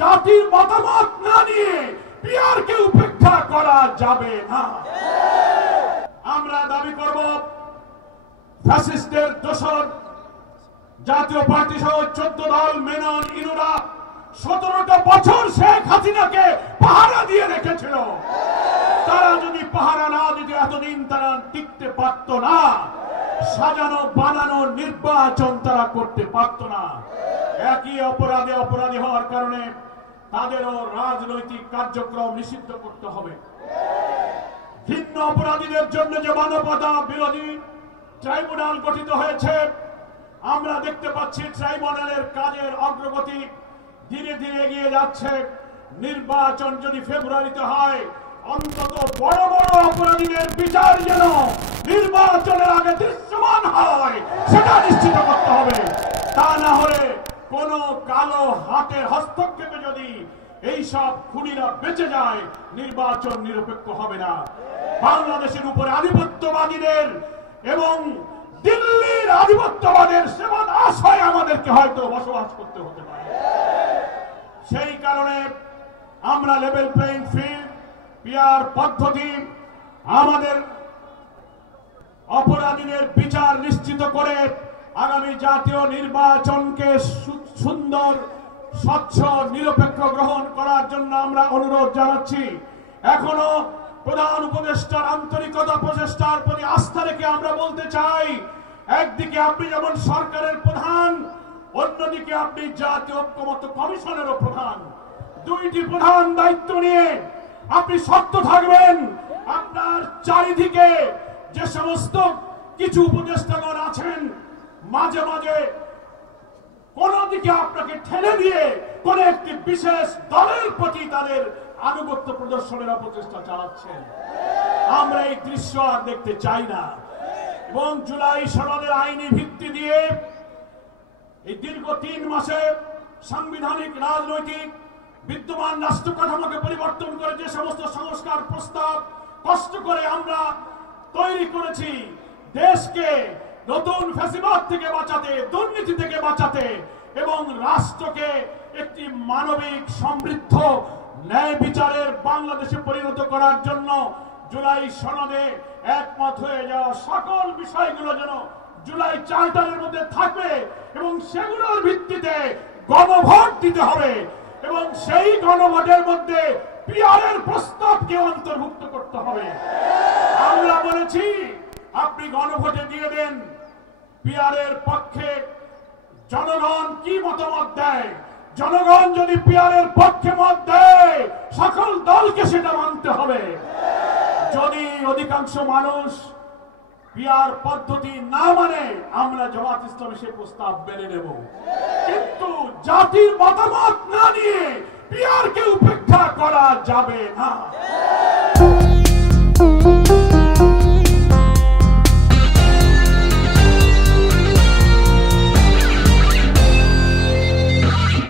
জাতির মতামত না নিয়ে পিআরকে উপেক্ষা করা যাবে না। আমরা দাবি করব ফ্যাসিস্টদের দোসর জাতীয় পার্টি সহ 14 দল মেনন ইনুরা 17টা বছর শেখ হাসিনাকে পাহারা দিয়ে রেখেছিল। তারা যদি পাহারা না দিতে এতদিন তারা টিকতে পারত না, সাজানো বানানো নির্বাচন তারা করতে পারত না। একই অপরাধী হওয়ার কারণে তাদেরও রাজনৈতিক কার্যক্রম নিষিদ্ধ করতে হবে। ভিন্ন অপরাধীদের জন্য যে মানবতা বিরোধী ট্রাইব্যুনাল গঠিত হয়েছে, আমরা দেখতে পাচ্ছি ট্রাইব্যুনালের কাজের অগ্রগতি ধীরে ধীরে এগিয়ে যাচ্ছে। নির্বাচন যদি ফেব্রুয়ারিতে হয়, অন্তত বড় বড় অপরাধীদের বিচার যেন নির্বাচনের আগে দৃশ্যমান হয় সেটা নিশ্চিত করতে হবে। তা না হলে কোন কালো হাতের হস্তক্ষেপে যদি এইসব খুনিরা বেঁচে যায়, নির্বাচন নিরপেক্ষ হবে না। বাংলাদেশের উপরে আধিপত্যবাদীদের এবং দিল্লির আধিপত্যবাদের সেবন আশায় আমাদেরকে হয়তো বসবাস করতে হতে পারে। সেই কারণে আমরা লেভেল প্লেইং ফিল্ড, পিআর পদ্ধতি, আমাদের অপরাধীদের বিচার নিশ্চিত করে আগামী জাতীয় নির্বাচনকে সুন্দর, স্বচ্ছ, নিরপেক্ষ গ্রহণ করার জন্য আমরা অনুরোধ জানাচ্ছি। এখনো প্রধান উপদেষ্টার আন্তরিকতা প্রচেষ্টার প্রতি আস্থা রেখে আমরা বলতে চাই, একদিকে আপনি যেমন সরকারের প্রধান, অন্যদিকে আপনি জাতীয় ঐক্যমত্য কমিশনেরও প্রধান। দুইটি প্রধান দায়িত্ব নিয়ে আপনি শক্ত থাকবেন। আপনার চারিদিকে যে সমস্ত কিছু উপদেষ্টাগণ আছেন, মাঝে মাঝে কোন দিকে আপনাকে ঠেলে দিয়ে কোন একটি বিশেষ দলের প্রতি তাদের আনুগত্য প্রদর্শনের অপচেষ্টা চালাচ্ছেন। আমরা এই দৃশ্য আর দেখতে চাই না। এবং জুলাই সনদের আইনি ভিত্তি দিয়ে এই দীর্ঘ 3 মাসে সাংবিধানিক, রাজনৈতিক বিদ্যমান রাষ্ট্র কাঠামোকে পরিবর্তন করে যে সমস্ত সংস্কার প্রস্তাব কষ্ট করে আমরা তৈরি করেছি, দেশকে নতুন ফ্যাসিবাদ থেকে বাঁচাতে, দুর্নীতি থেকে বাঁচাতে এবং রাষ্ট্রকে একটি মানবিক, সমৃদ্ধ, ন্যায় বিচারের বাংলাদেশে পরিণত করার জন্য জুলাই সনদে একমত হয়ে যাওয়া সকল বিষয়গুলো যেন জুলাই চার্টারের মধ্যে থাকবে এবং সেগুলোর ভিত্তিতে গণভোট দিতে হবে এবং সেই গণভোটের মধ্যে পিআরের প্রস্তাবকে অন্তর্ভুক্ত করতে হবে। আমরা বলেছি আপনি গণভোটে দিয়ে দেন পিআরের পক্ষে জনগণ কি মতামত দেয়। জনগণ যদি পিআরের পক্ষে মত দেয়, সকল দলকে সেটা মানতে হবে। যদি অধিকাংশ মানুষ পিআর পদ্ধতি না মানে, আমরা জামাত ইসলামী সে প্রস্তাব মেনে নেব। কিন্তু জাতির মতামত না নিয়ে পিআরকে উপেক্ষা করা যাবে না।